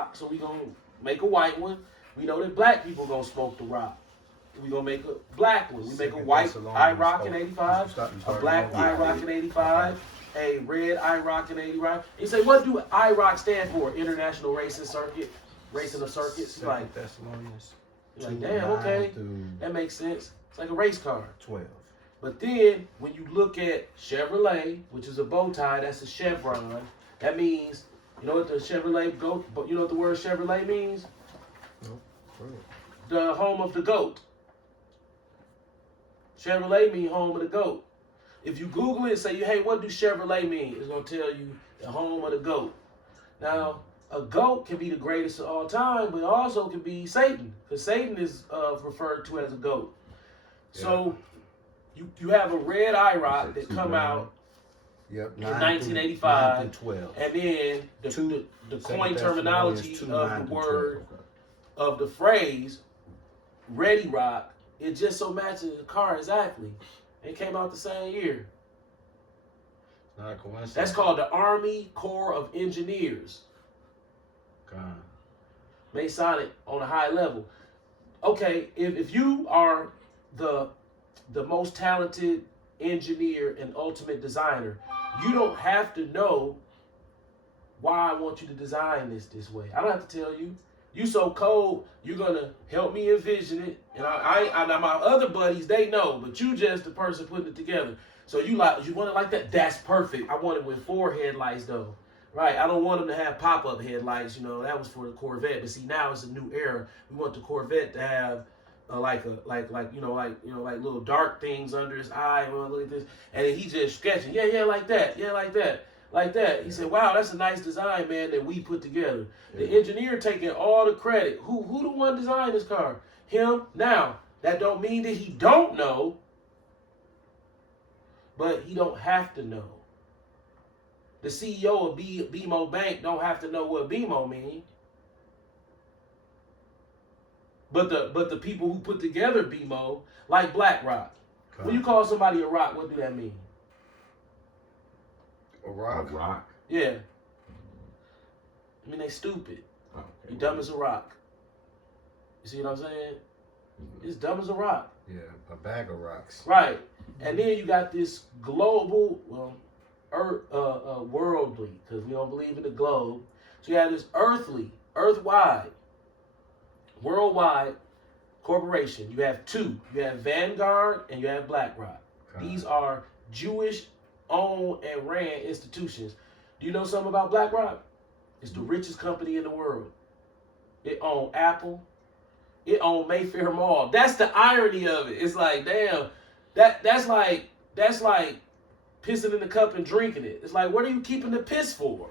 rock, so we gonna make a white one. We know that black people gonna smoke the rock. We gonna make a black one. We make a white IROC in 85, a black IROC in 85, a red IROC in 85. You say, what do IROC stand for? International Racing Circuit, Racing of Circuits. You're like, damn, okay, that makes sense. It's like a race car. 12. But then when you look at Chevrolet, which is a bow tie, that's a chevron. That means, you know what the Chevrolet goat? You know what the word Chevrolet means? No. The home of the goat. Chevrolet means home of the goat. If you Google it and say, hey, what do Chevrolet mean? It's going to tell you the home of the goat. Now, a goat can be the greatest of all time, but it also can be Satan, because Satan is referred to as a goat. Yeah. So you have a red IROC that come out in 1985, and then the coin terminology of the word, of the phrase, Ready Rock, it just so matches the car exactly. It came out the same year. Not a coincidence. That's called the Army Corps of Engineers. God. Masonic on a high level. Okay, if you are the most talented engineer and ultimate designer, you don't have to know why I want you to design this way. I don't have to tell you. You so cold, you're gonna help me envision it. And I my other buddies, they know, but you just the person putting it together. So you want it like that? That's perfect. I want it with 4 headlights though. Right, I don't want them to have pop-up headlights. You know, that was for the Corvette. But see, now it's a new era. We want the Corvette to have like little dark things under his eye. Well, look at this, and then he just sketching. Yeah, like that. Yeah, like that. He said, "Wow, that's a nice design, man, that we put together." Yeah. The engineer taking all the credit. Who the one designed this car? Him. Now that don't mean that he don't know, but he don't have to know. The CEO of BMO Bank don't have to know what BMO means. But the people who put together BMO, like BlackRock. Okay. When you call somebody a rock, what do that mean? A rock? A rock? Yeah. I mean, they stupid. Okay. You dumb as a rock. You see what I'm saying? Mm-hmm. It's dumb as a rock. Yeah, a bag of rocks. Right. And then you got this global, worldly, because we don't believe in the globe. So you have this earthwide, worldwide corporation. You have 2. You have Vanguard and you have BlackRock. Okay. These are Jewish-owned and ran institutions. Do you know something about BlackRock? It's the richest company in the world. It owns Apple. It owns Mayfair Mall. That's the irony of it. It's like, damn, that's like pissing in the cup and drinking it. It's like, what are you keeping the piss for?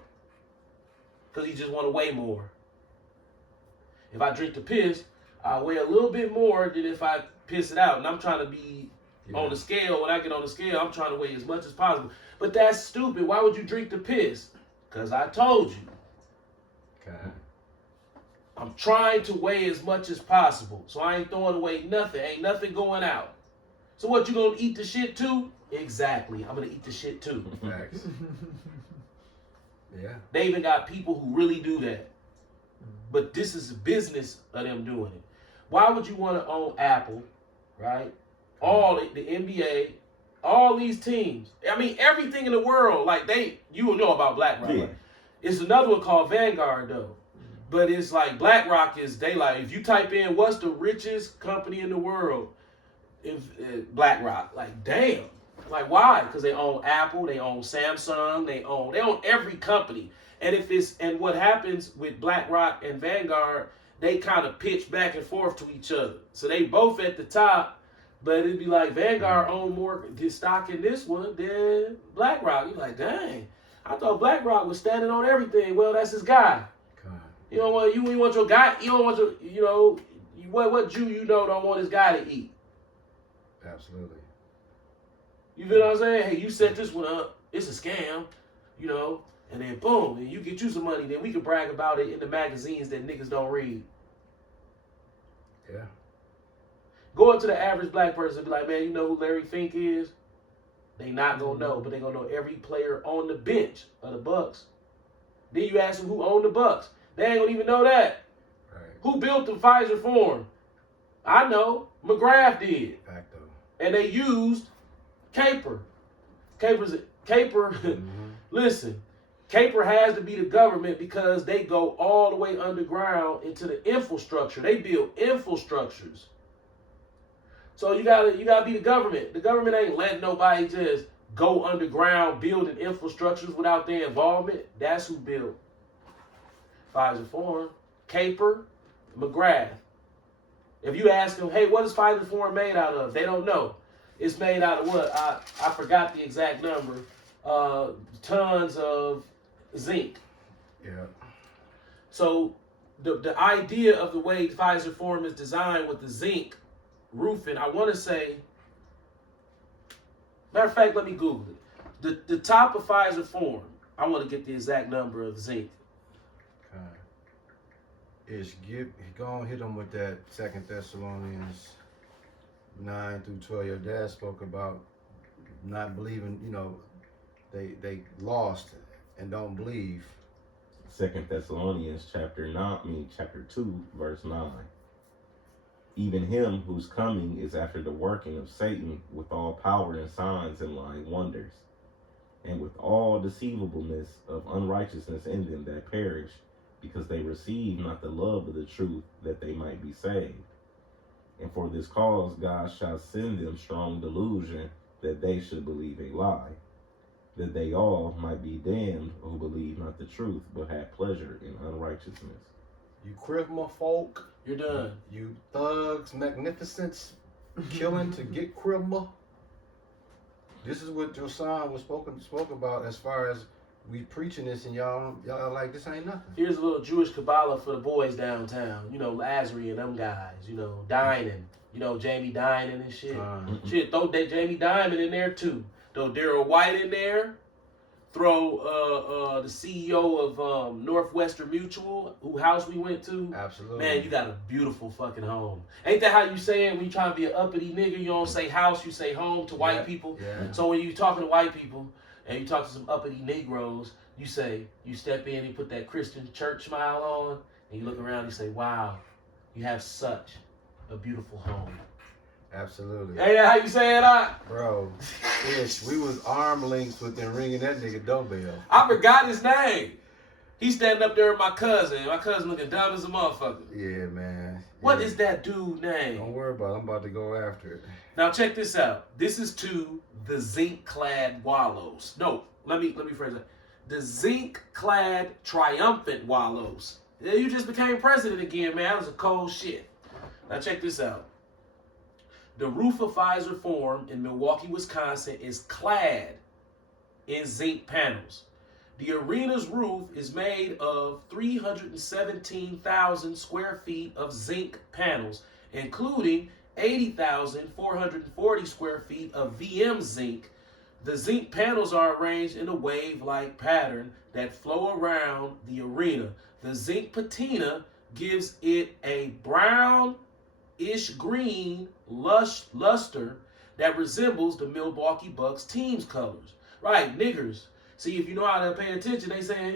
Because you just want to weigh more. If I drink the piss, I weigh a little bit more than if I piss it out. And I'm trying to be on the scale. When I get on the scale, I'm trying to weigh as much as possible. But that's stupid. Why would you drink the piss? Because I told you. Okay. I'm trying to weigh as much as possible. So I ain't throwing away nothing. Ain't nothing going out. So what, you gonna eat the shit too? Exactly. I'm gonna eat the shit too. Facts. Yeah. They even got people who really do that. But this is the business of them doing it. Why would you want to own Apple, right? All the NBA, all these teams. I mean, everything in the world, like you will know about BlackRock. Yeah. It's another one called Vanguard though. But it's like BlackRock is, if you type in what's the richest company in the world, BlackRock, like damn. Like why? Because they own Apple, they own Samsung, they own every company. And what happens with BlackRock and Vanguard, they kind of pitch back and forth to each other. So they both at the top, but it'd be like Vanguard own more stock in this one than BlackRock. You're like, dang, I thought BlackRock was standing on everything. Well, that's his guy. God. You don't want your guy. You don't want your what Jew don't want his guy to eat. Absolutely. You feel what I'm saying? Hey, you set this one up. It's a scam, and then boom, and you get you some money. Then we can brag about it in the magazines that niggas don't read. Yeah. Go up to the average black person and be like, man, you know who Larry Fink is? They not gonna know, but they gonna know every player on the bench of the Bucks. Then you ask them who owned the Bucks. They ain't gonna even know that. Right. Who built the Pfizer Forum? I know. McGrath did. Facto. And they used Caper. Caper, listen, Caper has to be the government because they go all the way underground into the infrastructure. They build infrastructures. So you gotta be the government. The government ain't letting nobody just go underground building infrastructures without their involvement. That's who built Pfizer Forum. Caper, McGrath. If you ask them, hey, what is Pfizer Forum made out of? They don't know. It's made out of what? I forgot the exact number. Tons of zinc. Yeah. So the idea of the way Pfizer Forum is designed with the zinc roofing, I want to say, matter of fact, let me Google it. The top of Pfizer Forum, I want to get the exact number of zinc. Go on, hit them with that 2 Thessalonians 9 through 12. Your dad spoke about not believing, they lost and don't believe. 2 Thessalonians chapter 2, verse 9. Even him whose coming is after the working of Satan with all power and signs and lying wonders, and with all deceivableness of unrighteousness in them that perish, because they receive not the love of the truth, that they might be saved. And for this cause God shall send them strong delusion, that they should believe a lie, that they all might be damned who believe not the truth, but have pleasure in unrighteousness. You Christmas folk, You're done. you thugs, magnificence, killing to get Christmas. This is what Josiah was spoke about as far as we preaching this, and y'all like, this ain't nothing. Here's a little Jewish Kabbalah for the boys downtown. Lazarus and them guys. Dining. Jamie Dining and shit. Shit, throw that Jamie Dimon in there too. Throw Daryl White in there. Throw the CEO of Northwestern Mutual, whose house we went to. Absolutely. Man, you got a beautiful fucking home. Ain't that how you say it when you trying to be an uppity nigga? You don't say house, you say home to white people. Yeah. So when you talking to white people and you talk to some uppity Negroes, you step in and you put that Christian church smile on, and you look around and you say, wow, you have such a beautiful home. Absolutely. Ain't that how you say it, Bro, bitch, we was arm links with them ringing that nigga doorbell. I forgot his name. He's standing up there with my cousin. My cousin looking dumb as a motherfucker. Yeah, man. What Yeah. is that dude's name? Don't worry about it. I'm about to go after it. Now check this out. This is to the zinc-clad wallows. No, let me phrase that. The zinc-clad triumphant wallows. Yeah, you just became president again, man. That was a cold shit. Now check this out. The roof of Pfizer Forum in Milwaukee, Wisconsin is clad in zinc panels. The arena's roof is made of 317,000 square feet of zinc panels, including 80,440 square feet of VM zinc. The zinc panels are arranged in a wave-like pattern that flow around the arena. The zinc patina gives it a brownish green luster that resembles the Milwaukee Bucks team's colors. Right, niggers. See, if you know how to pay attention, they saying,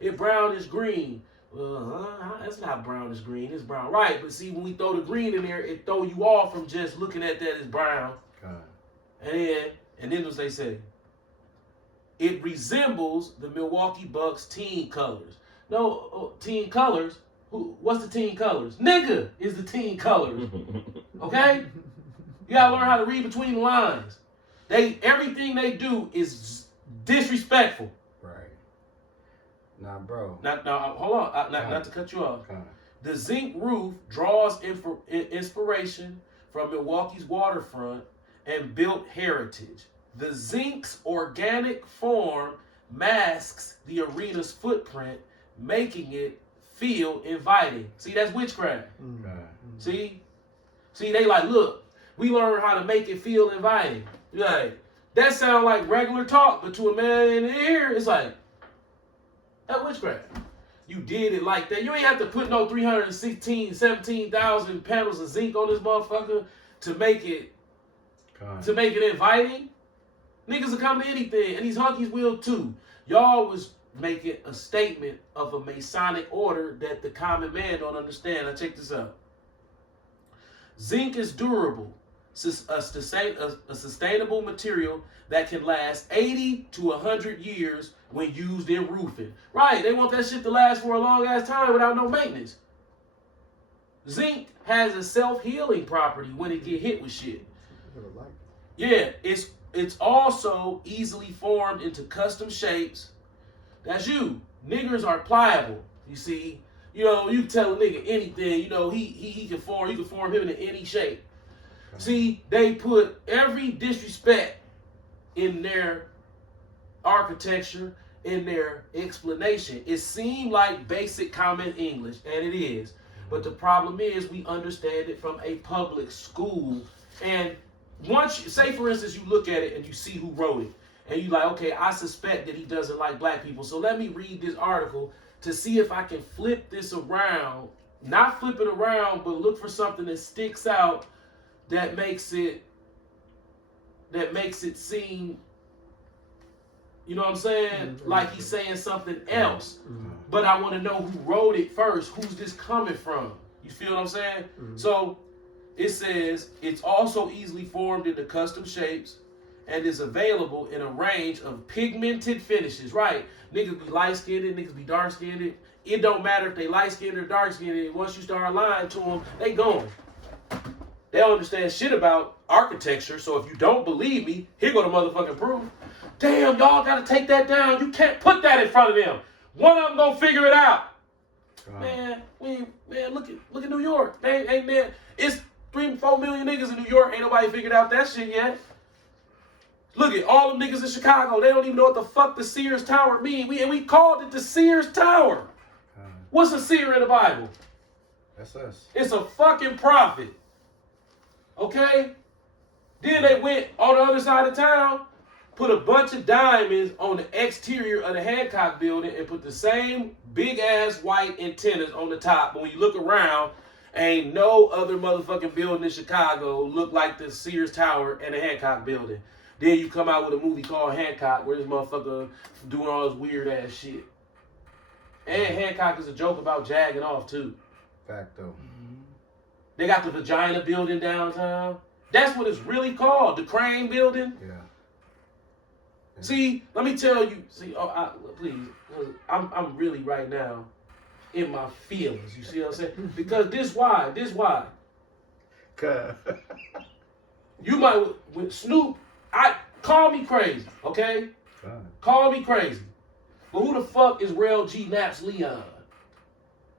it brownish green. That's not brownish green, it's brown. Right, but see, when we throw the green in there, it throw you off from just looking at that as brown. God. And then as they say, it resembles the Milwaukee Bucks team colors. No, team colors? What's the team colors? Nigga is the team colors. Okay? You gotta learn how to read between the lines. Everything they do is disrespectful. Right. Now, bro. Now hold on. Not to cut you off. God. The zinc roof draws inspiration from Milwaukee's waterfront and built heritage. The zinc's organic form masks the arena's footprint, making it feel inviting. See, that's witchcraft. God. See, they like, look, we learned how to make it feel inviting. Like, that sound like regular talk, but to a man in the ear, it's like, that witchcraft. You did it like that. You ain't have to put no 17,000 panels of zinc on this motherfucker to make it inviting. Niggas will come to anything, and these hunkies will too. Y'all was making a statement of a Masonic order that the common man don't understand. Now check this out. Zinc is durable, a sustainable material that can last 80 to 100 years when used in roofing. Right, they want that shit to last for a long ass time without no maintenance. Zinc has a self-healing property when it get hit with shit. Yeah, it's also easily formed into custom shapes. That's you. Niggers are pliable. You see, you know, you can tell a nigga anything. You know, he can form. You can form him into any shape. See, they put every disrespect in their architecture, in their explanation. It seemed like basic common English, and it is. But the problem is we understand it from a public school. And once, say for instance, you look at it and you see who wrote it, and you like, okay, I suspect that he doesn't like black people. So let me read this article to see if I can flip this around. Not flip it around, but look for something that sticks out that makes it seem, you know what I'm saying? Like he's saying something else. But I want to know who wrote it first. Who's this coming from? You feel what I'm saying? So it says it's also easily formed into custom shapes and is available in a range of pigmented finishes. Right? Niggas be light-skinned, niggas be dark-skinned. It don't matter if they light-skinned or dark-skinned. Once you start lying to them, they going. They don't understand shit about architecture, so if you don't believe me, here go the motherfucking proof. Damn, y'all gotta take that down. You can't put that in front of them. One of them gonna figure it out. Man, look at New York. Hey, man, it's 3-4 million niggas in New York. Ain't nobody figured out that shit yet. Look at all them niggas in Chicago. They don't even know what the fuck the Sears Tower mean. We called it the Sears Tower. What's a seer in the Bible? That's us. It's a fucking prophet. Okay? Then they went on the other side of town, put a bunch of diamonds on the exterior of the Hancock building and put the same big ass white antennas on the top. But when you look around, ain't no other motherfucking building in Chicago look like the Sears Tower and the Hancock building. Then you come out with a movie called Hancock where this motherfucker doing all this weird ass shit. And Hancock is a joke about jagging off too. Facto. They got the Vagina building downtown. That's what it's really called, the Crane building. Yeah. See, let me tell you. See, please, I'm really right now in my feelings. You see what I'm saying? Because this why. You might with Snoop. Call me crazy, okay? Call me crazy. But who the fuck is Rel G. Naps Leon?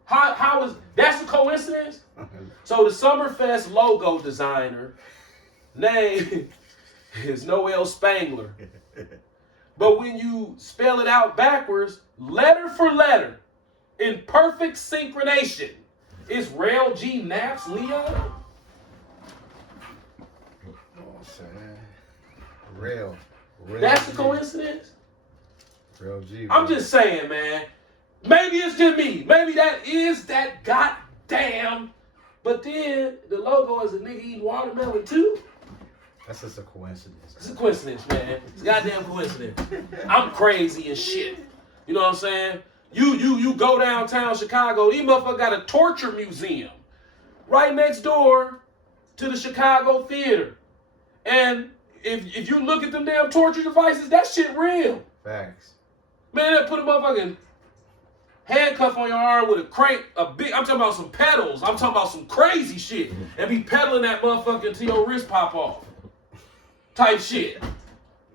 How is that's a coincidence? So the Summerfest logo designer name is Noel Spangler. But when you spell it out backwards, letter for letter, in perfect synchronization, it's Rel G. Naps Leon? Real. That's a coincidence? Real G. I'm just saying, man. Maybe it's just me. Maybe that is that goddamn. But then the logo is a nigga eating watermelon too. That's just a coincidence. It's a coincidence, man. It's a goddamn coincidence. I'm crazy as shit. You know what I'm saying? You go downtown Chicago, these motherfuckers got a torture museum right next door to the Chicago Theater. And if you look at them damn torture devices, that shit real. Facts. Man, they'll put a motherfucking handcuff on your arm with a crank, I'm talking about some pedals. I'm talking about some crazy shit. And be pedaling that motherfucker until your wrist pop off. Type shit.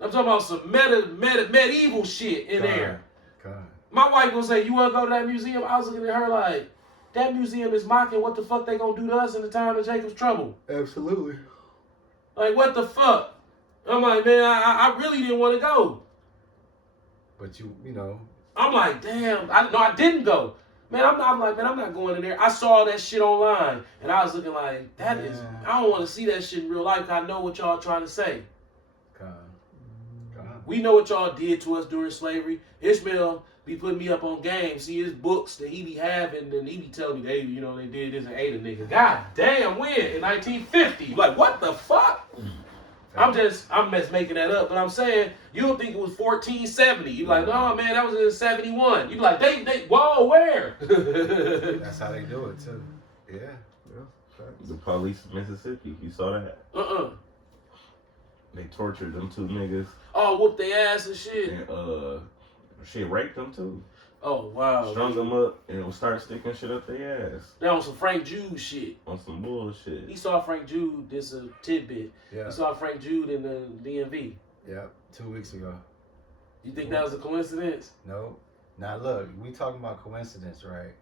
I'm talking about some medieval shit in there. God. My wife gonna say, you wanna go to that museum? I was looking at her like, that museum is mocking what the fuck they gonna do to us in the time of Jacob's trouble. Absolutely. Like, what the fuck? I'm like, man, I really didn't want to go. But you know. I'm like, damn. I didn't go. Man, I'm not going in there. I saw that shit online, and I was looking like, I don't want to see that shit in real life. I know what y'all trying to say. God. We know what y'all did to us during slavery. Ishmael be putting me up on game. See his books that he be having, and he be telling me, they did this and ate a nigga. God damn, when? In 1950. Like, what the fuck? I'm just making that up, but I'm saying you'll think it was 1470. You like, no man, that was in 71. You like, they whoa, where? That's how they do it too. Yeah. The police of Mississippi, you saw that? They tortured them 2 niggas Oh, whoop their ass and shit. and shit raped them too. Oh wow. Strung them up and would start sticking shit up their ass That on some Frank Jude shit. on some bullshit. He saw Frank Jude. This a tidbit. Yeah. He saw Frank Jude in the DMV. Yep. 2 weeks ago. You think that was a coincidence? No. Now look, we talking about coincidence, right?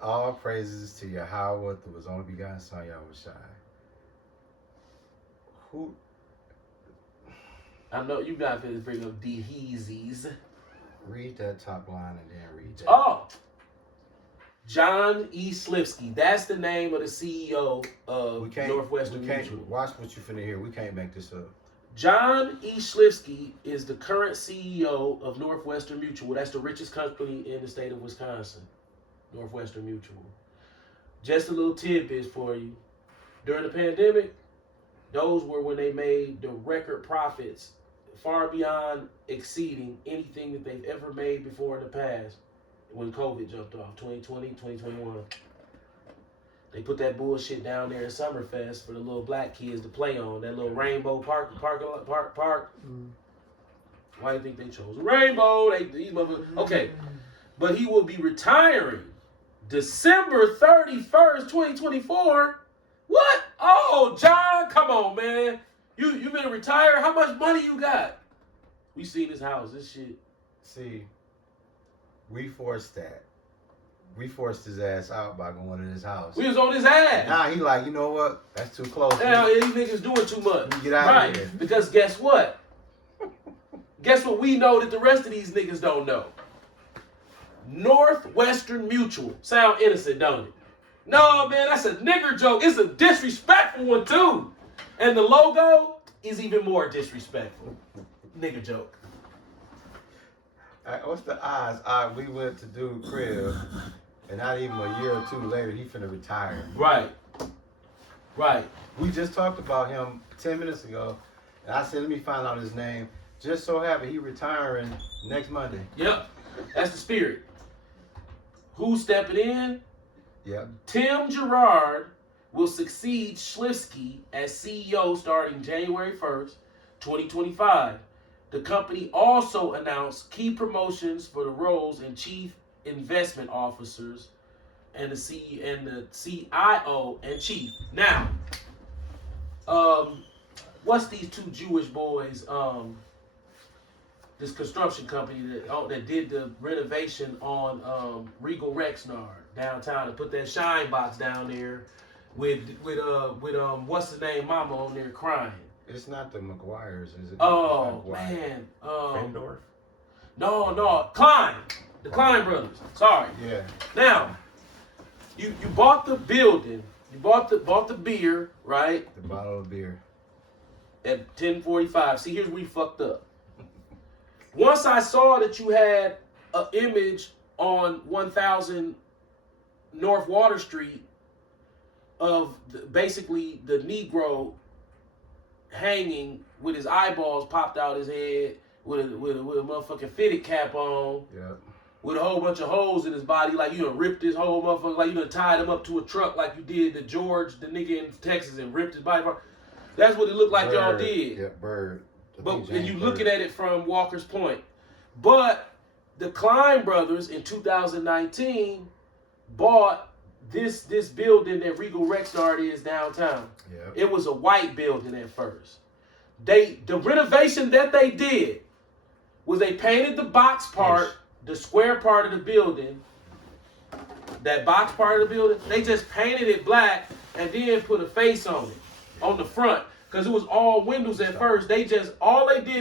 All praises to Yahweh, the was only begotten Son, Yahushua. Who? I know you got to bring up Deheezes. Read that top line and then read that. Oh, John E. Slifsky. That's the name of the CEO of Northwestern Mutual. Watch what you finna hear. We can't make this up. John E. Slifsky is the current CEO of Northwestern Mutual. That's the richest company in the state of Wisconsin. Northwestern Mutual. Just a little tidbit for you. During the pandemic, those were when they made the record profits, far beyond exceeding anything that they've ever made before in the past when COVID jumped off, 2020, 2021. They put that bullshit down there at Summerfest for the little black kids to play on, that little rainbow park. Why do you think they chose a rainbow? These motherfuckers. Okay, but he will be retiring December 31st, 2024. What? Oh, John, come on, man. You been retired? How much money you got? We seen his house. This shit. See, we forced that. We forced his ass out by going to his house. We was on his ass. Now he like, you know what? That's too close. Now these niggas doing too much. Get out of here. Because guess what? Guess what we know that the rest of these niggas don't know? Northwestern Mutual. Sound innocent, don't it? No, man, that's a nigger joke. It's a disrespectful one, too. And the logo is even more disrespectful. Nigger joke. What's the odds? We went to do crib, and not even a year or two later, he finna retire. Right. Right. We just talked about him 10 minutes ago, and I said, let me find out his name. Just so happened he retiring next Monday. Yep. That's the spirit. Who's stepping in? Yep. Tim Gerard will succeed Slifsky as CEO starting January 1st, 2025. The company also announced key promotions for the roles in chief investment officers and the CIO and chief. Now, what's these 2 Jewish boys? This construction company that did the renovation on Regal Rexnard downtown and put that shine box down there with what's his name, Mama on there crying. It's not the McGuires, is it? Oh man, Fendorf? No, Klein, the Klein brothers. Sorry. Yeah. Now, you bought the building, you bought the beer, right? The bottle of beer. At 10:45. See, here's where we fucked up. Once I saw that you had an image on 1000 North Water Street of basically the Negro hanging with his eyeballs popped out his head, with a motherfucking fitted cap on, with a whole bunch of holes in his body, like you done ripped his whole motherfucker, like you done tied him up to a truck like you did to George, the nigga in Texas, and ripped his body apart. That's what it looked like y'all did. Yeah, Bird. But and you looking at it from Walker's Point. But the Klein brothers in 2019 bought this building that Regal Rexnard is downtown. Yep. It was a white building at first. The renovation that they did was they painted the box part, the square part of the building, that box part of the building, they just painted it black and then put a face on it, on the front. Because it was all windows at first. All they did